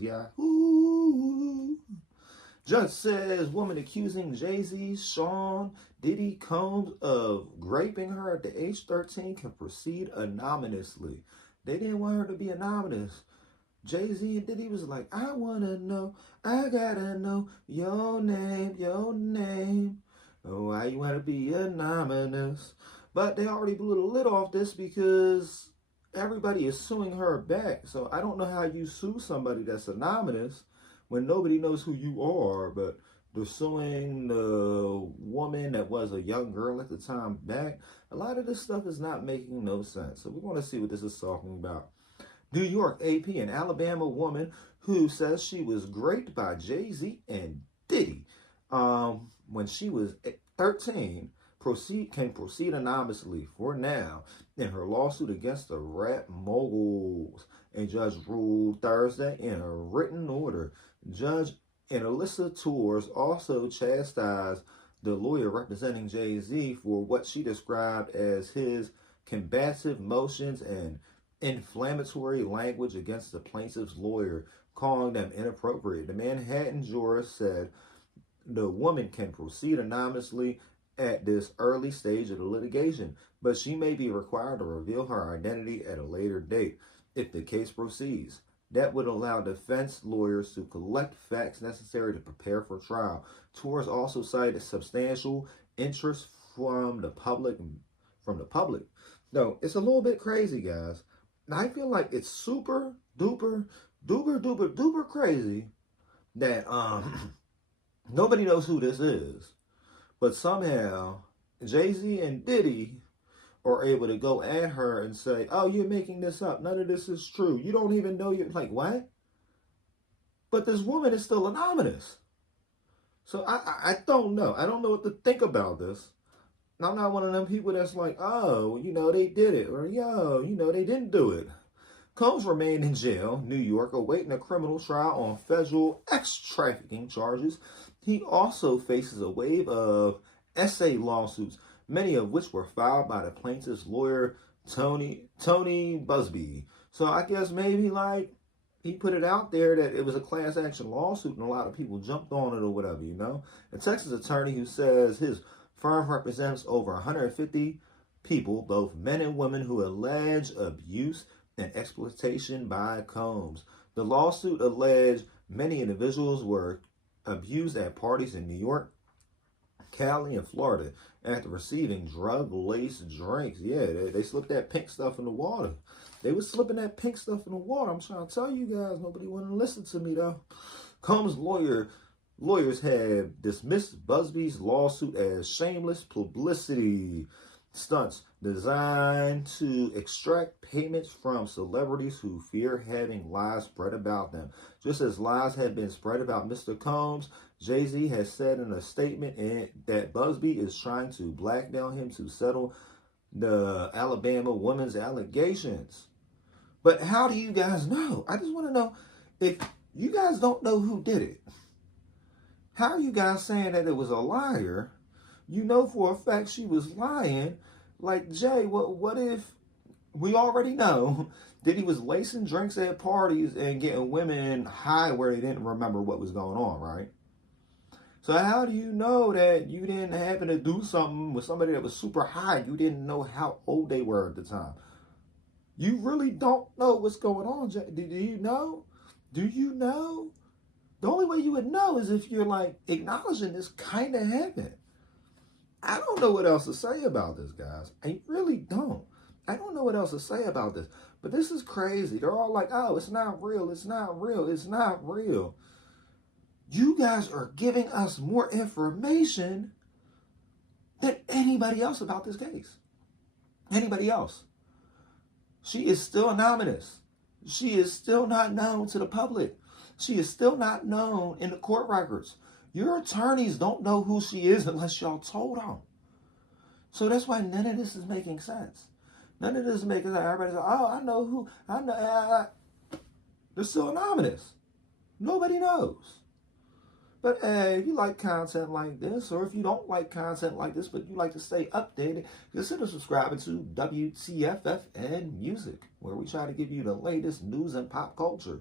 News. Yahoo! Judge says woman accusing Jay-Z, Sean, Diddy, Combs of raping her at the age 13 can proceed anonymously. They didn't want her to be anonymous. Jay-Z and Diddy was like, I want to know, I gotta know your name. Oh, why you want to be anonymous? But they already blew the lid off this because everybody is suing her back. So I don't know how you sue somebody that's anonymous when nobody knows who you are, but they're suing the woman that was a young girl at the time back. A lot of this stuff is not making no sense. So we want to see what this is talking about. New York AP, an Alabama woman who says she was raped by Jay-Z and Diddy when she was 13, can proceed anonymously for now in her lawsuit against the rap moguls. A judge ruled Thursday in a written order. Judge Analisa Torres also chastised the lawyer representing Jay-Z for what she described as his combative motions and inflammatory language against the plaintiff's lawyer, calling them inappropriate. The Manhattan juror said the woman can proceed anonymously at this early stage of the litigation, but she may be required to reveal her identity at a later date if the case proceeds. That would allow defense lawyers to collect facts necessary to prepare for trial. Torres also cited substantial interest from the public. No, it's a little bit crazy, guys. I feel like it's super duper crazy that nobody knows who this is, but somehow Jay-Z and Diddy are able to go at her and say, oh, you're making this up. None of this is true. You don't even know. You're like, what? But this woman is still anonymous. So I don't know. I don't know what to think about this. I'm not one of them people that's like, oh, they did it. Or, they didn't do it. Combs remained in jail, New York, awaiting a criminal trial on federal trafficking charges. He also faces a wave of essay lawsuits, many of which were filed by the plaintiff's lawyer, Tony Busby. So I guess maybe he put it out there that it was a class action lawsuit and a lot of people jumped on it or whatever, A Texas attorney who says his firm represents over 150 people, both men and women, who allege abuse and exploitation by Combs. The lawsuit alleged many individuals were abused at parties in New York, Cali, and Florida after receiving drug-laced drinks. Yeah, they slipped that pink stuff in the water. They were slipping that pink stuff in the water. I'm trying to tell you guys, nobody want to listen to me, though. Combs' lawyers have dismissed Busby's lawsuit as shameless publicity stunts designed to extract payments from celebrities who fear having lies spread about them. Just as lies have been spread about Mr. Combs, Jay-Z has said in a statement that Busby is trying to blackmail him to settle the Alabama woman's allegations. But how do you guys know? I just want to know, if you guys don't know who did it, how are you guys saying that it was a liar? You know for a fact she was lying. Like, Jay, what if we already know that he was lacing drinks at parties and getting women high where they didn't remember what was going on, right? So how do you know that you didn't happen to do something with somebody that was super high? You didn't know how old they were at the time. You really don't know what's going on, Jay. Do you know? Do you know? The only way you would know is if you're acknowledging this kind of happened. I don't know what else to say about this, guys. I really don't. I don't know what else to say about this. But this is crazy. They're all like, oh, it's not real. It's not real. It's not real. You guys are giving us more information than anybody else about this case. Anybody else. She is still anonymous. She is still not known to the public. She is still not known in the court records. Your attorneys don't know who she is unless y'all told them. So that's why none of this is making sense. None of this is making sense. Everybody's like, oh, I know who. I know. They're still anonymous. Nobody knows. But hey, if you like content like this, or if you don't like content like this, but you like to stay updated, consider subscribing to WTFFN Music, where we try to give you the latest news and pop culture.